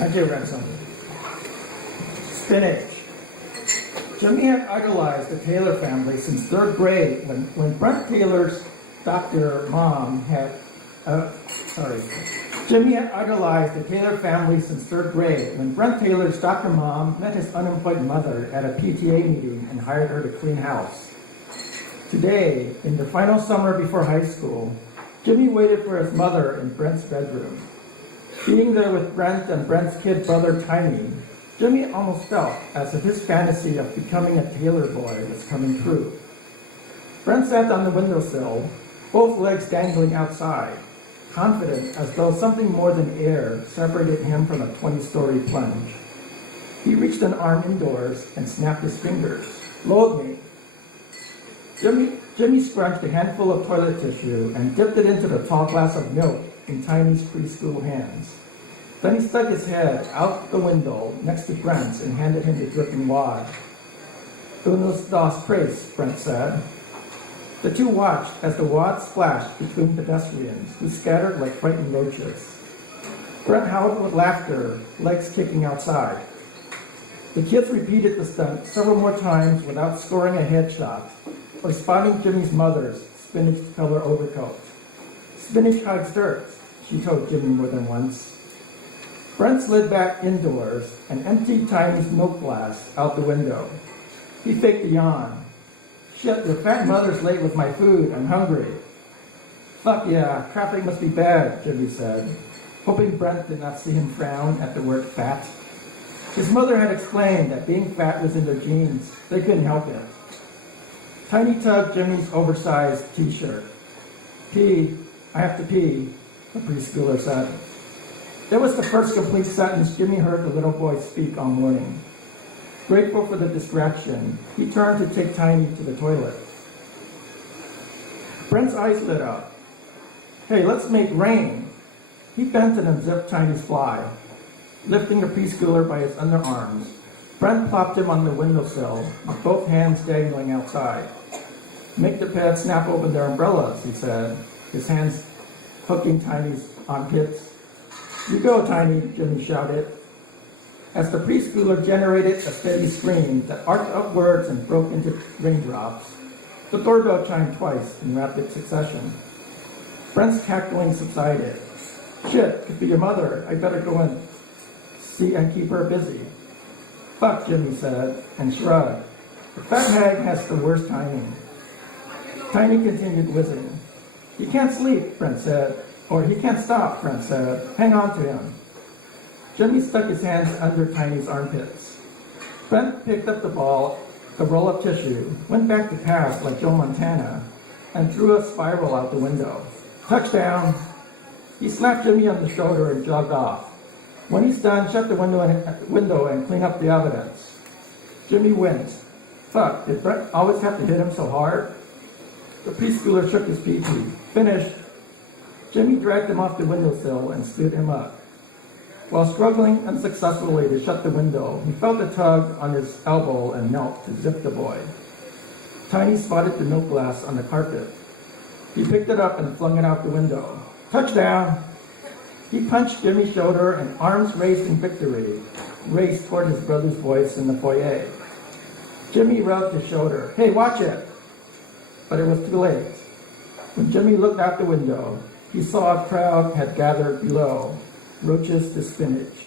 Thank you, Ransom. Spinach. Jimmy had idolized the Taylor family since third grade when Brent Taylor's Dr. Mom had, Jimmy had idolized the Taylor family since third grade when Brent Taylor's Dr. Mom met his unemployed mother at a PTA meeting and hired her to clean house. Today, in the final summer before high school, Jimmy waited for his mother in Brent's bedroom. Being there with Brent and Brent's kid brother Tiny, Jimmy almost felt as if his fantasy of becoming a Taylor boy was coming true. Brent sat on the windowsill, both legs dangling outside, confident as though something more than air separated him from a 20-story plunge. He reached an arm indoors and snapped his fingers. "Load me." Jimmy scrunched a handful of toilet tissue and dipped it into the tall glass of milk in Tiny's preschool hands. Then he stuck his head out the window next to Brent's and handed him the dripping wad. "Unos dos tres," Brent said. The two watched as the wad splashed between pedestrians, who scattered like frightened roaches. Brent howled with laughter, legs kicking outside. The kids repeated the stunt several more times without scoring a headshot or spotting Jimmy's mother's spinach-colored overcoat. "Spinach hides dirt," she told Jimmy more than once. Brent slid back indoors and emptied Tiny's milk glass out the window. He faked a yawn. "Shit, your fat mother's late with my food. I'm hungry." "Fuck yeah, traffic must be bad," Jimmy said, hoping Brent did not see him frown at the word fat. His mother had explained that being fat was in their genes. They couldn't help it. Tiny tugged Jimmy's oversized t-shirt. "Pee, I have to pee," the preschooler said. That was the first complete sentence Jimmy heard the little boy speak all morning. Grateful for the distraction, he turned to take Tiny to the toilet. Brent's eyes lit up. "Hey, let's make rain." He bent and unzipped Tiny's fly. Lifting the preschooler by his underarms, Brent plopped him on the windowsill with both hands dangling outside. "Make the pets snap open their umbrellas," he said, his hands hooking Tiny's armpits. "You go, Tiny," Jimmy shouted. As the preschooler generated a steady scream that arced upwards and broke into raindrops, the doorbell chimed twice in rapid succession. Brent's cackling subsided. "Shit, could be your mother. I better go and see and keep her busy." "Fuck," Jimmy said, and shrugged. "The fat hag has the worst timing." Tiny continued whizzing. "He can't sleep," Brent said. "Or he can't stop," Brent said. "Hang on to him." Jimmy stuck his hands under Tiny's armpits. Brent picked up the roll of tissue, went back to pass like Joe Montana, and threw a spiral out the window. "Touchdown!" He slapped Jimmy on the shoulder and jogged off. When he's done, shut the window and clean up the evidence. Jimmy winced. "Fuck, did Brent always have to hit him so hard?" The preschooler shook his pee-pee. "Finished." Jimmy dragged him off the windowsill and stood him up. While struggling unsuccessfully to shut the window, he felt a tug on his elbow and knelt to zip the boy. Tiny spotted the milk glass on the carpet. He picked it up and flung it out the window. "Touchdown!" He punched Jimmy's shoulder and, arms raised in victory, raced toward his brother's voice in the foyer. Jimmy rubbed his shoulder. "Hey, watch it!" But it was too late. When Jimmy looked out the window, he saw a crowd had gathered below, roaches to spinach.